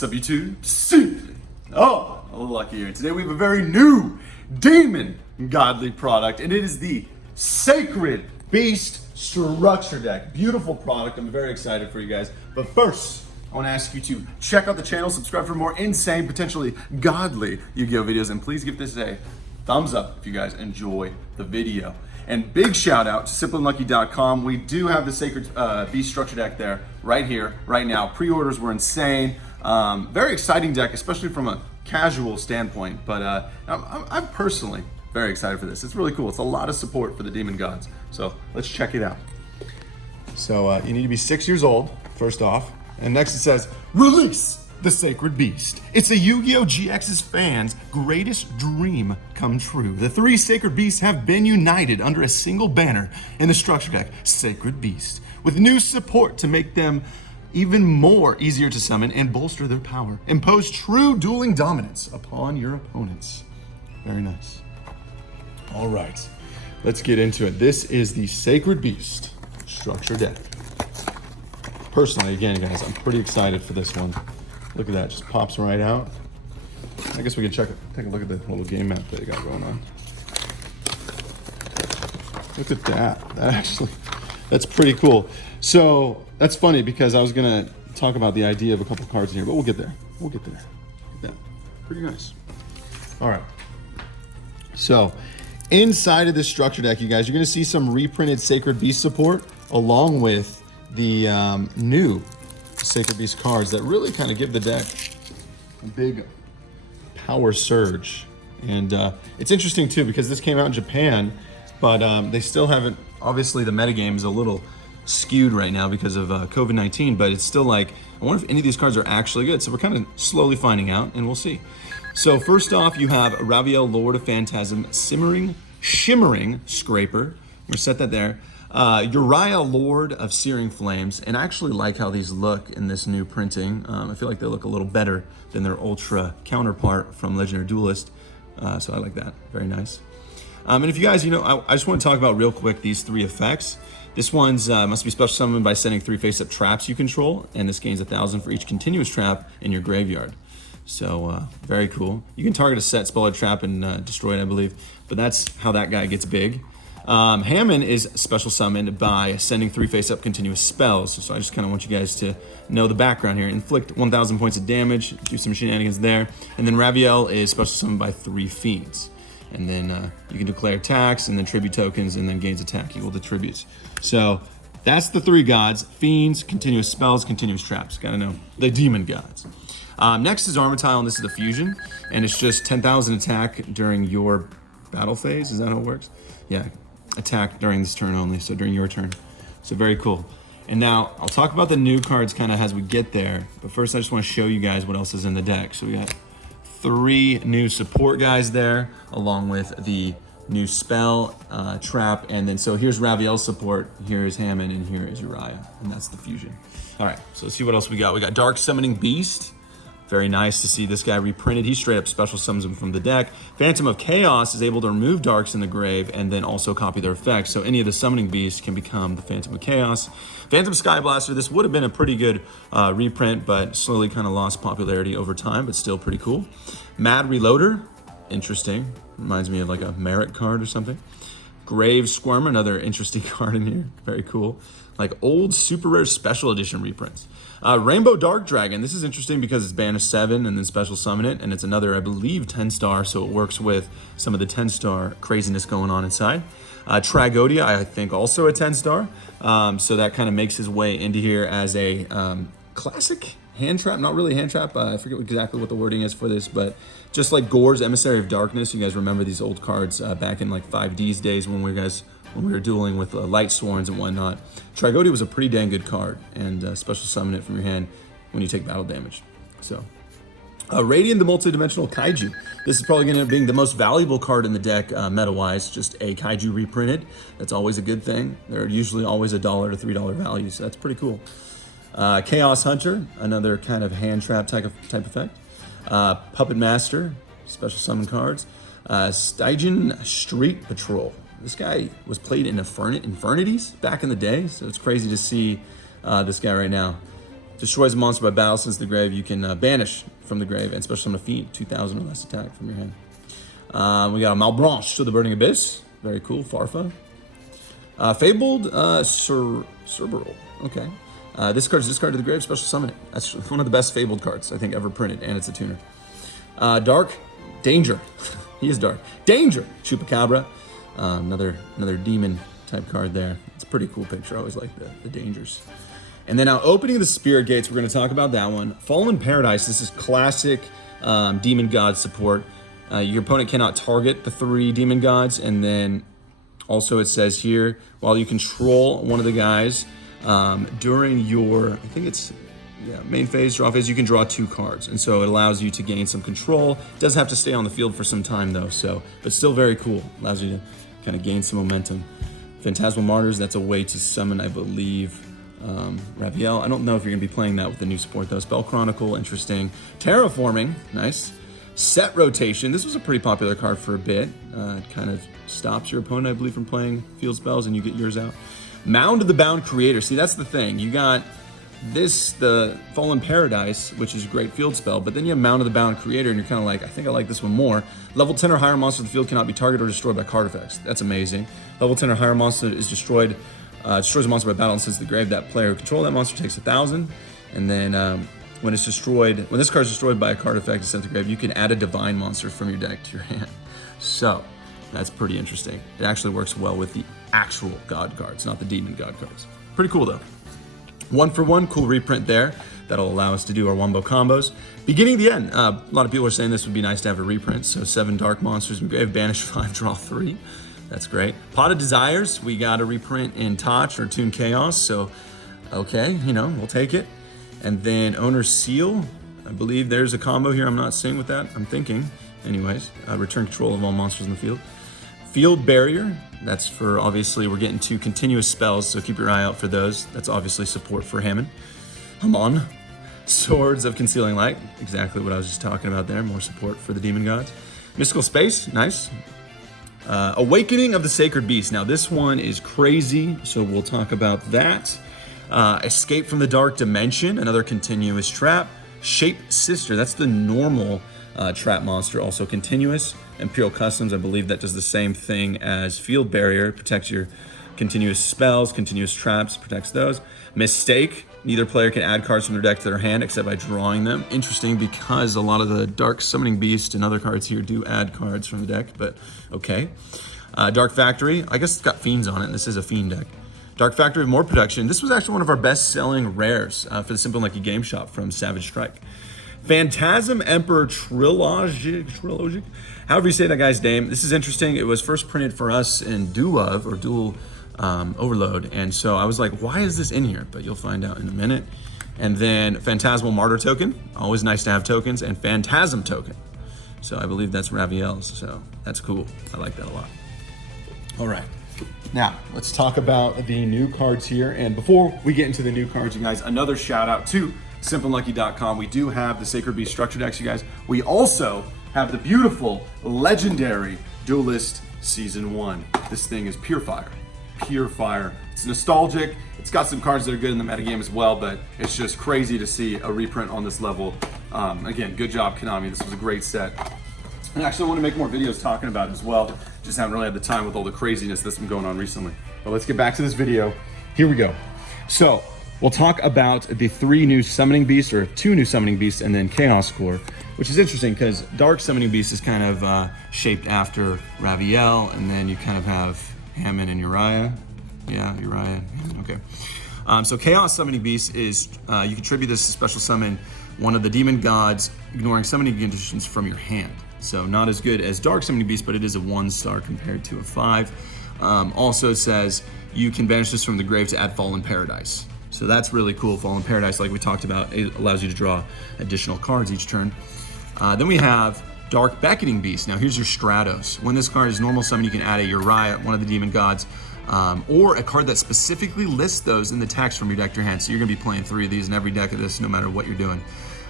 What's up, YouTube? Simply Unlucky here. Today we have a very new demon godly product, and it is the Sacred Beast Structure Deck. Beautiful product. I'm very excited for you guys. But first, I want to ask you to check out the channel, subscribe for more insane, potentially godly Yu-Gi-Oh videos, and please give this a thumbs up if you guys enjoy the video. And big shout out to SimplyUnlucky.com. We do have the Sacred Beast Structure Deck there, right here, right now. Pre-orders were insane. Very exciting deck, especially from a casual standpoint. But I'm personally very excited for this. It's really cool. It's a lot of support for the Demon Gods. So let's check it out. So you need to be 6 years old, first off. And next it says, release the Sacred Beast. It's a Yu-Gi-Oh! GX's fans' greatest dream come true. The three Sacred Beasts have been united under a single banner in the structure deck, Sacred Beast, with new support to make them even more easier to summon and bolster their power. Impose true dueling dominance upon your opponents. Very nice. All right, let's get into it. This is the Sacred Beast structure deck. Personally, again, guys, I'm pretty excited for this one. Look at that, just pops right out. I guess we can take a look at the little game map they got going on. Look at that. That's pretty cool. So that's funny because I was gonna talk about the idea of a couple cards in here, but we'll get there. Look at that. Pretty nice. All right. So inside of this structure deck, you guys, you're gonna see some reprinted Sacred Beast support along with the new Sacred Beast cards that really kind of give the deck a big power surge. And it's interesting too because this came out in Japan, but they still haven't, obviously the metagame is a little skewed right now because of COVID-19, but it's still like, I wonder if any of these cards are actually good. So we're kind of slowly finding out and we'll see. So first off, you have Raviel, Lord of Phantasm, Shimmering Scraper. We're gonna set that there. Uriah, Lord of Searing Flames, and I actually like how these look in this new printing. I feel like they look a little better than their Ultra counterpart from Legendary Duelist, so I like that. Very nice. And if you guys, I just want to talk about real quick these three effects. This one's must be special summoned by sending 3 face-up traps you control, and this gains 1,000 for each continuous trap in your graveyard. So very cool. You can target a set spell or trap and destroy it, I believe, but that's how that guy gets big. Hammond is special summoned by sending 3 face-up continuous spells. So I just kind of want you guys to know the background here. Inflict 1,000 points of damage, do some shenanigans there. And then Raviel is special summoned by 3 Fiends. And then you can declare attacks and then tribute tokens and then gains attack equal to tributes. So that's the 3 gods: Fiends, continuous spells, continuous traps. Gotta know the Demon Gods. Next is Armityle, and this is the fusion. And it's just 10,000 attack during your battle phase. Is that how it works? Yeah. Attack during this turn only, so during your turn. So very cool. And now I'll talk about the new cards kind of as we get there, but first I just want to show you guys what else is in the deck. So we got 3 new support guys there, along with the new spell trap, and then so here's Raviel's support, here is Hammond, and here is Uriah, and that's the fusion. All right, so let's see what else we got. We got Dark Summoning Beast. Very nice to see this guy reprinted. He straight up special summons him from the deck. Phantom of Chaos is able to remove darks in the grave and then also copy their effects. So any of the summoning beasts can become the Phantom of Chaos. Phantom Skyblaster, this would have been a pretty good reprint, but slowly kind of lost popularity over time, but still pretty cool. Mad Reloader, interesting. Reminds me of like a Merit card or something. Grave Squirm, another interesting card in here. Very cool. Like old super rare special edition reprints. Rainbow Dark Dragon. This is interesting because it's banned 7 and then special summon it, and it's another, I believe, 10-star, so it works with some of the 10-star craziness going on inside. Tragodia, I think, also a 10-star, so that kind of makes his way into here as a classic hand trap. Not really hand trap. I forget exactly what the wording is for this, but just like Gore's Emissary of Darkness. You guys remember these old cards back in like 5D's days when we were dueling with light sworns and whatnot. Tragodia was a pretty dang good card, and special summon it from your hand when you take battle damage. So, Radiant, the multi-dimensional Kaiju. This is probably going to end up being the most valuable card in the deck meta-wise, just a Kaiju reprinted. That's always a good thing. They're usually always $1 to $3 value, so that's pretty cool. Chaos Hunter, another kind of hand trap type effect. Puppet Master, special summon cards. Stygian Street Patrol. This guy was played in Infernities back in the day, so it's crazy to see this guy right now. Destroys a monster by battle since the grave. You can banish from the grave and special summon a fiend. 2,000 or less attack from your hand. We got a Malbranche to the Burning Abyss. Very cool. Farfa. Fabled Cerberus. Okay. This card is discarded to the grave. Special summon it. That's one of the best Fabled cards I think ever printed, and it's a tuner. Dark Danger. He is dark. Danger. Chupacabra. Another demon type card there. It's a pretty cool picture. I always like the dangers. And then now opening the Spirit Gates, we're going to talk about that one. Fallen Paradise, this is classic Demon God support. Your opponent cannot target the 3 Demon Gods. And then also it says here, while you control one of the guys during your, I think it's main phase, draw phase, you can draw 2 cards. And so it allows you to gain some control. It does have to stay on the field for some time though, but still very cool. Allows you to kind of gain some momentum. Phantasmal Martyrs, that's a way to summon, I believe, Raviel. I don't know if you're going to be playing that with the new support though. Spell Chronicle, interesting. Terraforming, nice. Set Rotation, this was a pretty popular card for a bit. It kind of stops your opponent, I believe, from playing field spells and you get yours out. Mound of the Bound Creator, see that's the thing. You got the Fallen Paradise, which is a great field spell, but then you have Mound of the Bound Creator and you're kind of like, I think I like this one more. Level 10 or higher monster of the field cannot be targeted or destroyed by card effects. That's amazing. Level 10 or higher monster is destroys a monster by battle and sends to the grave. That player who controls that monster takes 1,000. And then when this card is destroyed by a card effect and sent to the grave, you can add a divine monster from your deck to your hand. So that's pretty interesting. It actually works well with the actual God cards, not the Demon God cards. Pretty cool though. 1-for-1, cool reprint there. That'll allow us to do our wombo combos. Beginning to the end, a lot of people are saying this would be nice to have a reprint. So 7 dark monsters in grave, banish 5, draw 3. That's great. Pot of Desires, we got a reprint in Touch or Toon Chaos. So, okay, we'll take it. And then Owner's Seal, I believe there's a combo here. I'm not saying with that, I'm thinking. Anyways, return control of all monsters in the field. Field Barrier, that's for, obviously, we're getting 2 continuous spells, so keep your eye out for those. That's obviously support for Hammond. Hamon. Swords of Concealing Light, exactly what I was just talking about there, more support for the Demon Gods. Mystical Space, nice. Awakening of the Sacred Beast. Now this one is crazy, so we'll talk about that. Escape from the Dark Dimension, another continuous trap. Shape Sister, that's the normal trap monster, also continuous. Imperial Customs, I believe that does the same thing as Field Barrier, protects your continuous spells, continuous traps, protects those. Mistake, neither player can add cards from their deck to their hand except by drawing them. Interesting because a lot of the Dark Summoning Beast and other cards here do add cards from the deck, but okay. Dark Factory, I guess it's got Fiends on it, and this is a Fiend deck. Dark Factory, more protection. This was actually one of our best-selling rares for the SimplyUnlucky Game Shop from Savage Strike. Phantasm Emperor Trilogic, however you say that guy's name. This is interesting. It was first printed for us in Dual Overload, and so I was like, why is this in here? But you'll find out in a minute. And then Phantasmal Martyr token, always nice to have tokens, and Phantasm token. So I believe that's Raviel's, so that's cool. I like that a lot. All right, now let's talk about the new cards here. And before we get into the new cards, you guys, another shout out to SimplyUnlucky.com. We do have the Sacred Beast structure decks, you guys. We also have the beautiful, legendary Duelist Season 1. This thing is pure fire. Pure fire. It's nostalgic. It's got some cards that are good in the metagame as well, but it's just crazy to see a reprint on this level. Again, good job, Konami. This was a great set. And actually, I want to make more videos talking about it as well. Just haven't really had the time with all the craziness that's been going on recently. But let's get back to this video. Here we go. So, we'll talk about the 3 new Summoning Beasts, or 2 new Summoning Beasts, and then Chaos Core, which is interesting because Dark Summoning Beast is kind of shaped after Raviel, and then you kind of have Hammond and Uriah. Yeah, Uriah, okay. So Chaos Summoning Beast is, you contribute this to special summon one of the Demon Gods, ignoring summoning conditions from your hand. So not as good as Dark Summoning Beast, but it is a 1-star compared to a 5. Also it says you can banish this from the grave to add Fallen Paradise. So that's really cool. Fallen Paradise, like we talked about, it allows you to draw additional cards each turn. Then we have Dark Beckoning Beast. Now here's your Stratos. When this card is normal summon, you can add a Uriah, one of the Demon Gods, or a card that specifically lists those in the text from your deck to your hand. So you're gonna be playing 3 of these in every deck of this, no matter what you're doing.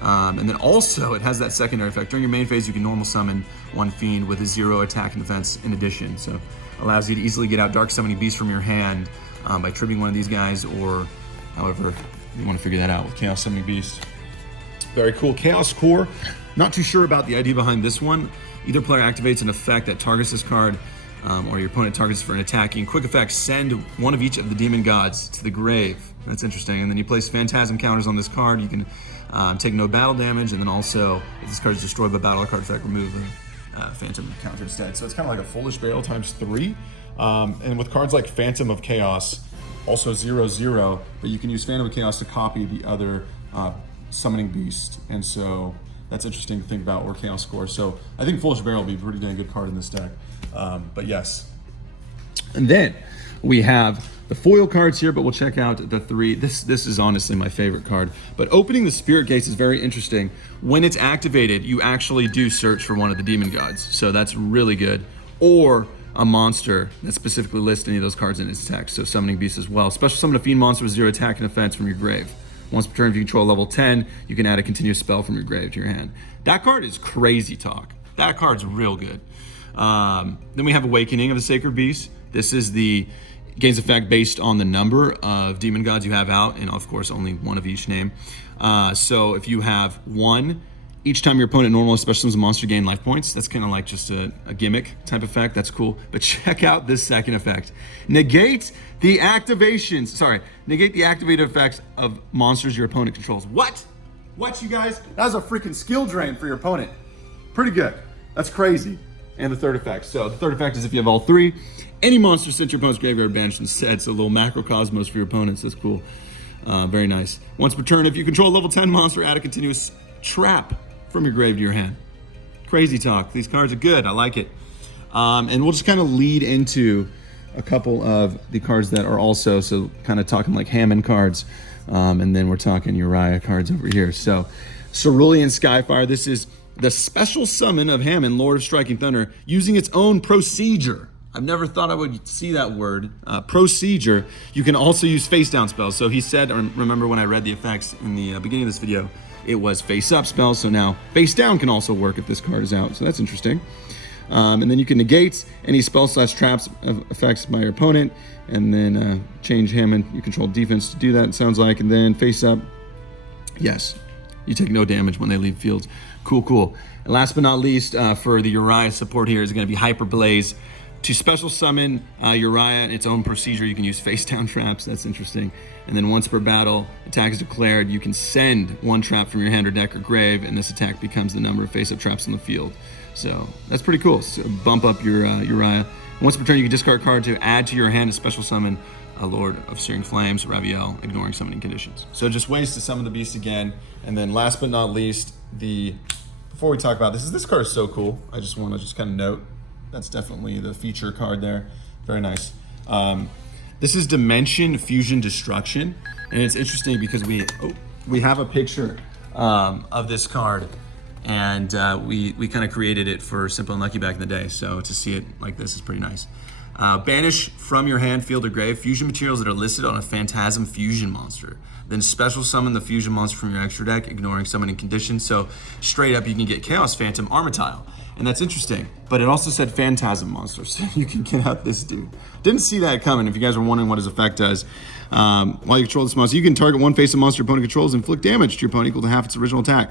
And then also it has that secondary effect. During your main phase, you can normal summon 1 Fiend with a 0 attack and defense in addition. So allows you to easily get out Dark Summoning Beast from your hand by tripping one of these guys, or however You want to figure that out with Chaos Summoning Beast. Very cool. Chaos Core. Not too sure about the idea behind this one. Either player activates an effect that targets this card, or your opponent targets for an attacking. Quick effect, send one of each of the demon gods to the grave. That's interesting. And then you place phantasm counters on this card. You can take no battle damage, and then also, if this card is destroyed by battle card effect, remove a phantom counter instead. So it's kind of like a Foolish Burial times 3. And with cards like Phantom of Chaos, also 0/0, but you can use Phantom of Chaos to copy the other Summoning Beast. And so that's interesting to think about, or Chaos Core. So I think Foolish Burial will be a pretty dang good card in this deck. But yes. And then we have the foil cards here, but we'll check out the 3. This is honestly my favorite card. But opening the Spirit Gates is very interesting. When it's activated, you actually do search for one of the demon gods. So that's really good. Or a monster that specifically lists any of those cards in its text. So Summoning Beast as well. Special summon a fiend monster with 0 attack and offense from your grave. Once per turn, if you control level 10, you can add a continuous spell from your grave to your hand. That card is crazy talk. That card's real good. Then we have Awakening of the Sacred Beast. This is the gains effect based on the number of demon gods you have out, and of course only one of each name. So if you have 1, each time your opponent normally special summons a monster, gain life points. That's kind of like just a gimmick type effect. That's cool. But check out this second effect. Negate the activated effects of monsters your opponent controls. What? What, you guys? That's a freaking skill drain for your opponent. Pretty good. That's crazy. And the third effect. So the third effect is if you have all 3, any monster sent to your opponent's graveyard banished instead. So a little macrocosmos for your opponents. That's cool. Very nice. Once per turn, if you control a level 10 monster, add a continuous trap from your grave to your hand. Crazy talk. These cards are good. I like it. And we'll just kind of lead into a couple of the cards that are also, so kind of talking like Hammond cards. And then we're talking Uriah cards over here. So Cerulean Skyfire. This is the special summon of Hammond, Lord of Striking Thunder, using its own procedure. I've never thought I would see that word, procedure. You can also use face down spells. So he said, remember when I read the effects in the beginning of this video, it was face up spells. So now face down can also work if this card is out. So that's interesting. And then you can negate any spell / traps of effects by your opponent, and then change Hammond. You control defense to do that, it sounds like. And then face up, yes, you take no damage when they leave fields. Cool, cool. And last but not least, for the Uriah support here is going to be Hyper Blaze. To special summon Uriah, its own procedure, you can use face down traps. That's interesting. And then once per battle, attack is declared, you can send 1 trap from your hand or deck or grave, and this attack becomes the number of face up traps on the field. So that's pretty cool. So bump up your Uriah. Once per turn, you can discard a card to add to your hand to special summon a Lord of Searing Flames, Raviel, ignoring summoning conditions. So just ways to summon the beast again. And then last but not least, before we talk about this card is so cool. I just want to kind of note, that's definitely the feature card there. Very nice. This is Dimension Fusion Destruction. And it's interesting because we have a picture of this card. And we kind of created it for SimplyUnlucky back in the day. So to see it like this is pretty nice. Banish from your hand, field, or grave fusion materials that are listed on a Phantasm Fusion monster. Then special summon the fusion monster from your extra deck, ignoring summoning conditions. So straight up, you can get Chaos Phantom Armitile. And that's interesting. But it also said Phantasm monster, so you can get out this dude. Didn't see that coming. If you guys were wondering what his effect does. While you control this monster, you can target 1 face of monster your opponent controls and inflict damage to your opponent equal to half its original attack.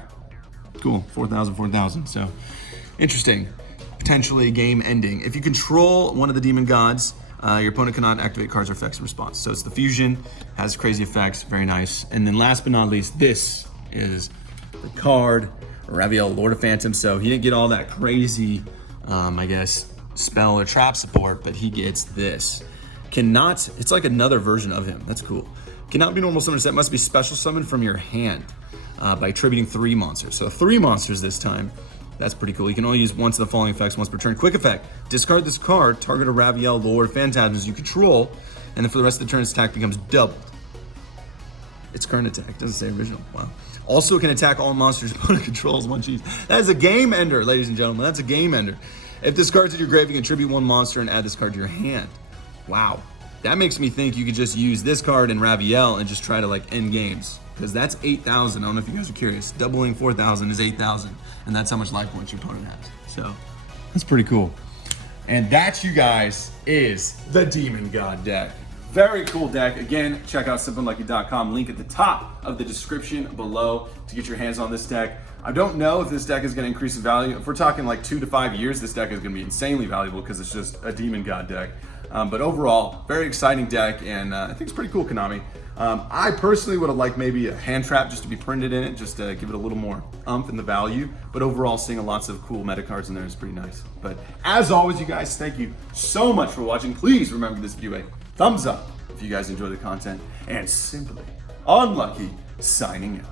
Cool, 4,000, 4,000. So interesting. Potentially game ending. If you control one of the demon gods, your opponent cannot activate cards or effects in response. So it's the fusion, has crazy effects, very nice. And then last but not least, this is the card, Raviel, Lord of Phantom. So he didn't get all that crazy, I guess, spell or trap support, but he gets this. It's like another version of him. That's cool. Cannot be normal summon set, must be special summoned from your hand by attributing 3 monsters. So 3 monsters this time. That's pretty cool. You can only use once of the following effects once per turn. Quick effect. Discard this card, target a Raviel, Lord of Phantasms you control, and then for the rest of the turn, its attack becomes doubled. Its current attack. Doesn't say original. Wow. Also, it can attack all monsters opponent controls 1 cheese. That is a game ender, ladies and gentlemen. That's a game ender. If this card's in your grave, you can attribute 1 monster and add this card to your hand. Wow. That makes me think you could just use this card and Raviel and just try to like end games. Because that's 8,000. I don't know if you guys are curious. Doubling 4,000 is 8,000. And that's how much life points your opponent has. So that's pretty cool. And that, you guys, is the Demon God deck. Very cool deck. Again, check out SimplyUnlucky.com. Link at the top of the description below to get your hands on this deck. I don't know if this deck is going to increase in value. If we're talking like 2 to 5 years, this deck is going to be insanely valuable because it's just a Demon God deck. But overall, very exciting deck, and I think it's pretty cool, Konami. I personally would have liked maybe a hand trap just to be printed in it, just to give it a little more oomph in the value. But overall, seeing lots of cool meta cards in there is pretty nice. But as always, you guys, thank you so much for watching. Please remember this video a thumbs up if you guys enjoy the content. And Simply Unlucky signing out.